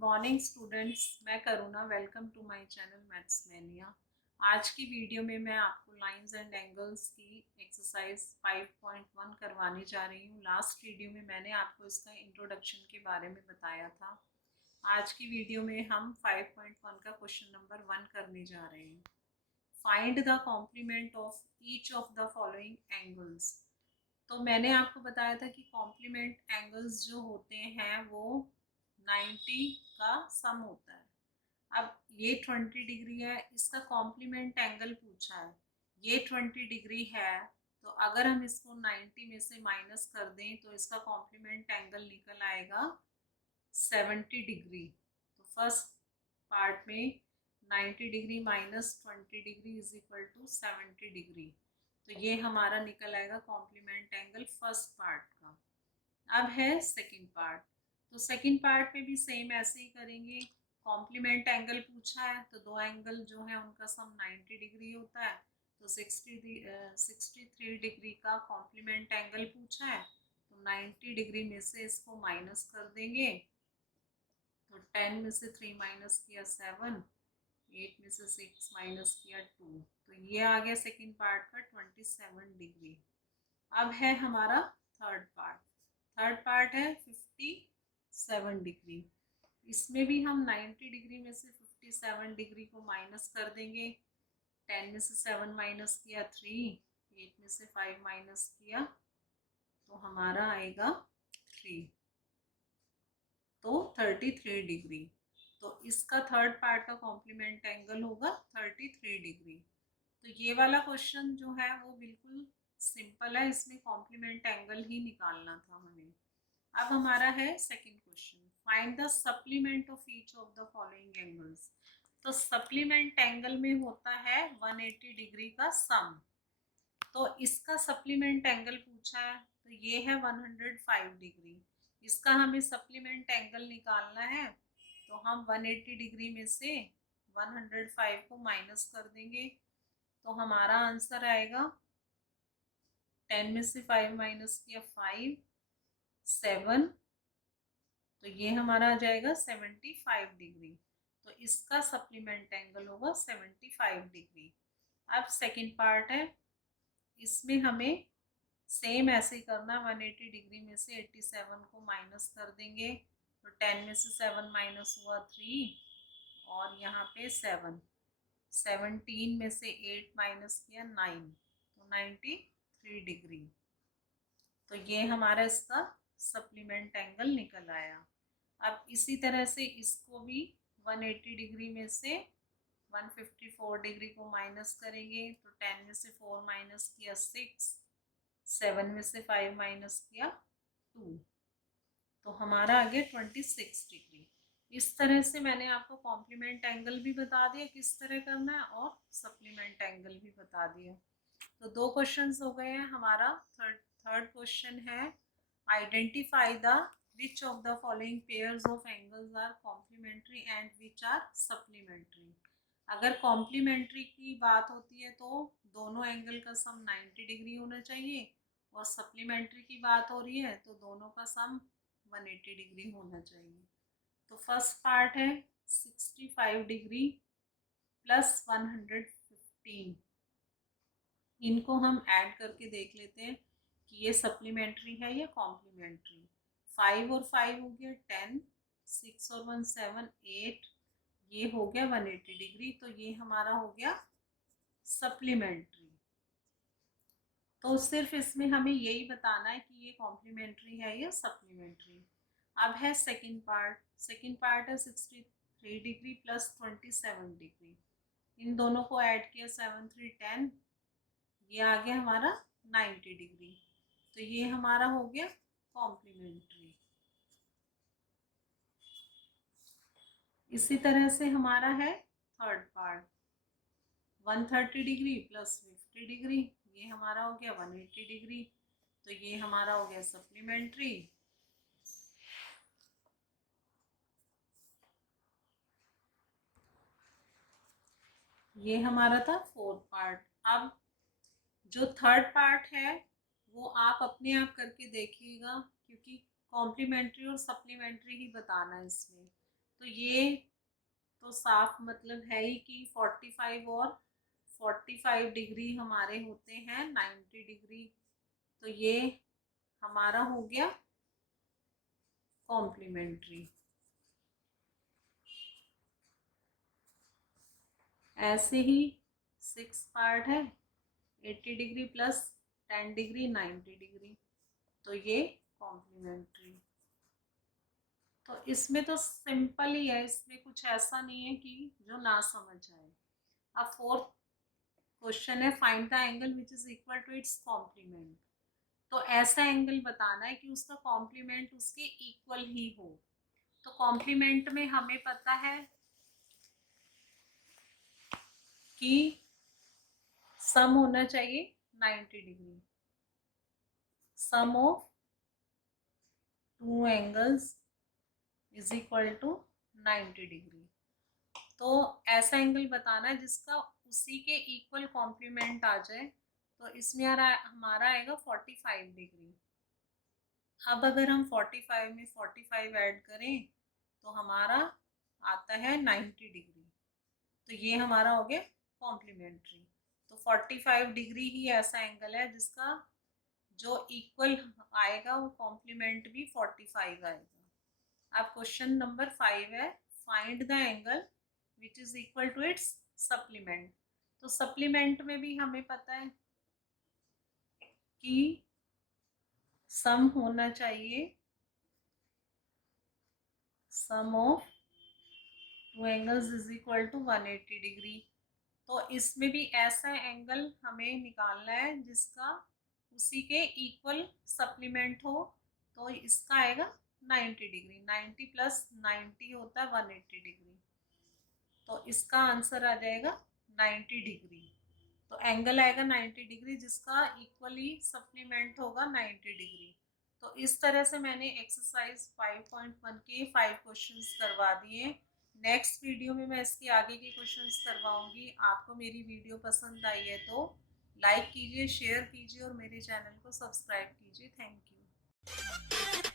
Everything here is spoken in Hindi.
मॉर्निंग स्टूडेंट्स, मैं Karuna. Welcome to my channel maths mania. आज की वीडियो में मैं आपको लाइंस एंड एंगल्स की एक्सरसाइज 5.1 करवाने जा रही हूँ। लास्ट वीडियो में मैंने आपको इसका इंट्रोडक्शन के बारे में बताया था। आज की वीडियो में हम 5.1 का क्वेश्चन नंबर 1 करने जा रहे हैं। Find the complement of each of the following angles. तो मैंने आपको बताया था कि कॉम्प्लीमेंट एंगल्स जो होते हैं वो 90 का सम होता है। अब ये 20 डिग्री है, इसका कॉम्प्लीमेंट एंगल पूछा है, ये 20 डिग्री है। तो अगर हम इसको 90 में से माइनस कर दें तो इसका कॉम्प्लीमेंट एंगल निकल आएगा 70 डिग्री। तो फर्स्ट पार्ट में 90 degree minus 20 degree is equal to 70 degree. तो ये हमारा निकल आएगा कॉम्प्लीमेंट एंगल फर्स्ट पार्ट का। अब है सेकंड पार्ट। तो सेकंड पार्ट में भी सेम ऐसे ही करेंगे। कॉम्प्लीमेंट एंगल पूछा है तो दो एंगल जो है उनका सम 90 डिग्री होता है। तो 63 डिग्री का कॉम्प्लीमेंट एंगल पूछा है, तो 90 डिग्री में से इसको माइनस कर देंगे। तो 10 में से 3 माइनस किया 7, 8 में से 6 माइनस किया 2, तो ये आ गया सेकंड पार्ट का 27 डिग्री। अब है हमारा थर्ड पार्ट। थर्ड पार्ट है 57 डिग्री। इसमें भी हम 90 डिग्री में से 57 डिग्री को माइनस कर देंगे। 10 में से 7 माइनस किया 3, 8 में से 5 माइनस किया तो हमारा आएगा 3, तो 33 डिग्री। तो इसका थर्ड पार्ट का कॉम्प्लीमेंट एंगल होगा 33 डिग्री। तो ये वाला क्वेश्चन जो है वो बिल्कुल सिंपल है, इसमें कॉम्प्लीमेंट एंगल ही निकालना था हमें। अब हमारा है second question, find the supplement of each of the following angles. तो सप्लीमेंट एंगल में होता है 180 डिग्री का सम। तो इसका सप्लीमेंट एंगल पूछा है, तो ये है 105 डिग्री। इसका हमें सप्लीमेंट एंगल निकालना है, तो हम 180 डिग्री में से 105 को माइनस कर देंगे। तो हमारा आंसर आएगा 10 में से 5 माइनस किया 5, 7, तो ये हमारा आ जाएगा 75 डिग्री। तो इसका सप्लीमेंट एंगल होगा 75 डिग्री। अब सेकंड पार्ट है, इसमें हमें सेम ऐसे ही करना। 180 डिग्री में से 87 को माइनस कर देंगे। तो 10 में से 7 माइनस हुआ 3, और यहाँ पे 7, 17 में से 8 माइनस किया 9, तो 93 डिग्री। तो ये हमारा इसका सप्लीमेंट एंगल निकल आया। अब इसी तरह से इसको भी 180 डिग्री में से 154 डिग्री को माइनस करेंगे। तो 10 में से 4 माइनस किया 6, 7 में से 5 माइनस किया 2, तो हमारा आ गया 26 डिग्री। इस तरह से मैंने आपको कॉम्प्लीमेंट एंगल भी बता दिया किस तरह करना है, और सप्लीमेंट एंगल भी बता दिया। तो दो क्वेश्चंस हो गए हैं। हमारा थर्ड क्वेश्चन है, identify the which of the following pairs of angles are complementary and which are supplementary. अगर कॉम्प्लीमेंट्री की बात होती है तो दोनों एंगल का सम 90 डिग्री होना चाहिए, और सप्लीमेंट्री की बात हो रही है तो दोनों का सम 180 डिग्री होना चाहिए। तो फर्स्ट पार्ट है 65 डिग्री प्लस 115। इनको हम ऐड करके देख लेते हैं कि ये सप्लीमेंट्री है या कॉम्प्लीमेंट्री। 5 और 5 हो गया 10, 6 और 1 7, 8, ये हो गया 180 डिग्री। तो ये हमारा हो गया सप्लीमेंट्री। तो सिर्फ इसमें हमें यही बताना है कि ये कॉम्प्लीमेंट्री है या सप्लीमेंट्री। अब है सेकंड पार्ट। सेकंड पार्ट है 63 डिग्री प्लस 27 डिग्री। इन दोनों को ऐड किया 7 3 10, ये आ गया हमारा 90 डिग्री। तो ये हमारा हो गया कॉम्प्लीमेंट्री। इसी तरह से हमारा है third part, 130 degree plus 50 degree, ये हमारा हो गया 180 डिग्री। तो ये हमारा हो गया सप्लीमेंट्री। ये हमारा था फोर्थ पार्ट। अब जो थर्ड पार्ट है वो आप अपने आप करके देखिएगा, क्योंकि कॉम्प्लीमेंट्री और सप्लीमेंट्री ही बताना है इसमें। तो ये तो साफ मतलब है ही कि 45 और 45 डिग्री हमारे होते हैं 90 डिग्री। तो ये हमारा हो गया कॉम्प्लीमेंट्री। ऐसे ही 6 पार्ट है 80 डिग्री प्लस 10 डिग्री 90 डिग्री, तो ये कॉम्प्लीमेंट्री। तो इसमें तो सिंपल ही है, इसमें कुछ ऐसा नहीं है कि जो ना समझ आए। अब फोर्थ क्वेश्चन है find the angle which is equal to its complement. तो ऐसा एंगल बताना है कि उसका कॉम्प्लीमेंट उसके इक्वल ही हो। तो कॉम्प्लीमेंट में हमें पता है कि सम होना चाहिए 90 degree, sum of two angles is equal to 90 degree. तो ऐसा एंगल बताना है जिसका उसी के इक्वल कॉम्प्लीमेंट आ जाए। तो इसमें हमारा आएगा 45 डिग्री। अब अगर हम 45 में 45 ऐड करें तो हमारा आता है 90 डिग्री। तो ये हमारा हो गया कॉम्प्लीमेंट्री। तो 45 डिग्री ही ऐसा एंगल है जिसका जो इक्वल आएगा वो कॉम्प्लीमेंट भी 45 आएगा। अब क्वेश्चन नंबर 5 है find the angle which is equal to its supplement. तो सप्लीमेंट में भी हमें पता है कि सम होना चाहिए sum of two angles is equal to 180 degree. तो इसमें भी ऐसा एंगल हमें निकालना है जिसका उसी के इक्वल सप्लीमेंट हो। तो इसका आएगा 90 डिग्री, 90 प्लस 90 होता है 180 डिग्री। तो इसका आंसर आ जाएगा 90 डिग्री। तो एंगल आएगा 90 डिग्री जिसका इक्वली सप्लीमेंट होगा 90 डिग्री। तो इस तरह से मैंने एक्सरसाइज 5.1 के 5 क्वेश्चंस करवा दिए। नेक्स्ट वीडियो में मैं इसके आगे के क्वेश्चंस करवाऊंगी। आपको मेरी वीडियो पसंद आई है तो लाइक कीजिए, शेयर कीजिए और मेरे चैनल को सब्सक्राइब कीजिए। Thank you.